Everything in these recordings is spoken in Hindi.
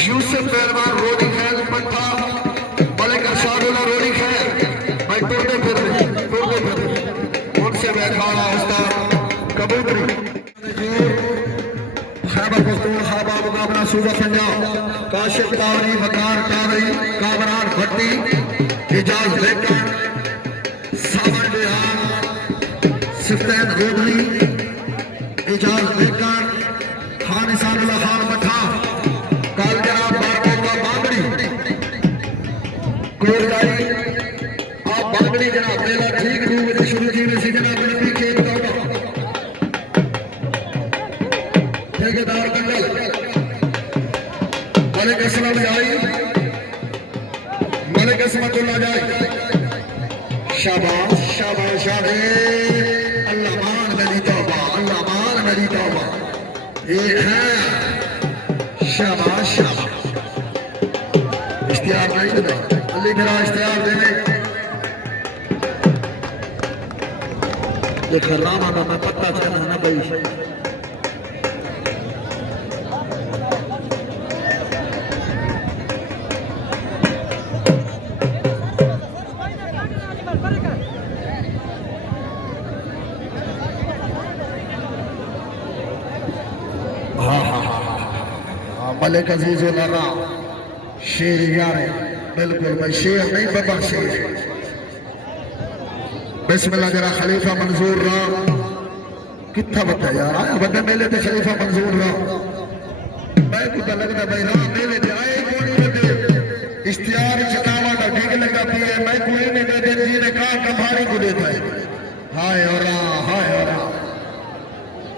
यूसुफ पहलवान रोडी खैर पट्टा मलिक अरशादुल्लाह रोडी खैर भाई टुरते फिर उनसे बैठा उस्ताद कबूतरी खैबर पख्तूनख्वा मुकाबला सूबा पंजाब काशिफ टावरी वकार टावरी कामरान भट्टी इजाज लेकर सावन बिहार सिफ्तैन रोडली इजाज लेकर खान इसानुल्लाह खान मठा काल जनाब बारकोगा बांगड़ी कोरगाई आप बांगड़ी जनाब मेला ठीक रूप में शुरू जी में सी जनाब नबी खेत का ठेकेदार दंगल मलिक असलम जाई मलिक असमतुल्लाह जाई शाबाश शाबाश शाबाश अल्लाह मान मेरी तौबा ये है शाबाश शाबाश इश्तिहार नहीं देना अली मेरा इश्तिहार देने ये खरामा का मैं पता चला ना भाई मलिक अजीज लरा शेर यारे बिल्कुल भाई शेर नहीं बाबा शेर बिस्मिल्लाह जरा खलीफा मंजूर रहा कितना बता यार आया बंदे मेले ते खलीफा मंजूर रहा मैं कुछ लगता भाई राह मेले ते आए कोनी बंदे इश्तिहार चकावा का ठीक लगा पिए मैं कोई नहीं मेरे जी ने कहा कभारी को देता है हाय और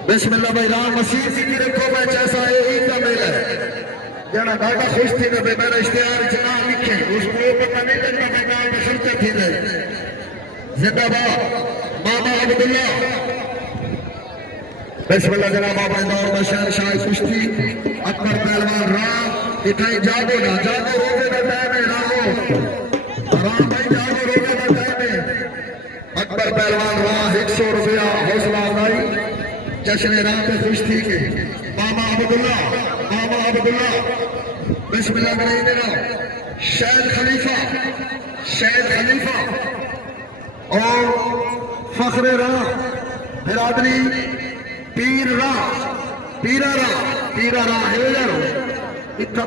बिस्मिल्लाह भाई राम मसीह की रखो मैं जैसा यही का मेला है जना दादा खुश थी ना भाई मेरा इश्तिहार चला लिखे उसको पता नहीं लगता मैं नाम में सुनते थी जिंदाबाद मामा अब्दुल्ला बिस्मिल्लाह जनाब अपने दौर में शहर कुश्ती अकबर पहलवान राम इतना जागो ना जागो रोजे का टाइम है राम भाई जागो रोजे का टाइम है अकबर पहलवान राम 100 रुपया हौसला अफजाई जश्न रात कुश्ती के मामा अब्दुल्ला बिस्मिल्लाह नहीं देना शैद खलीफा और फखरे राह बिरादरी पीरा राह है यार इतना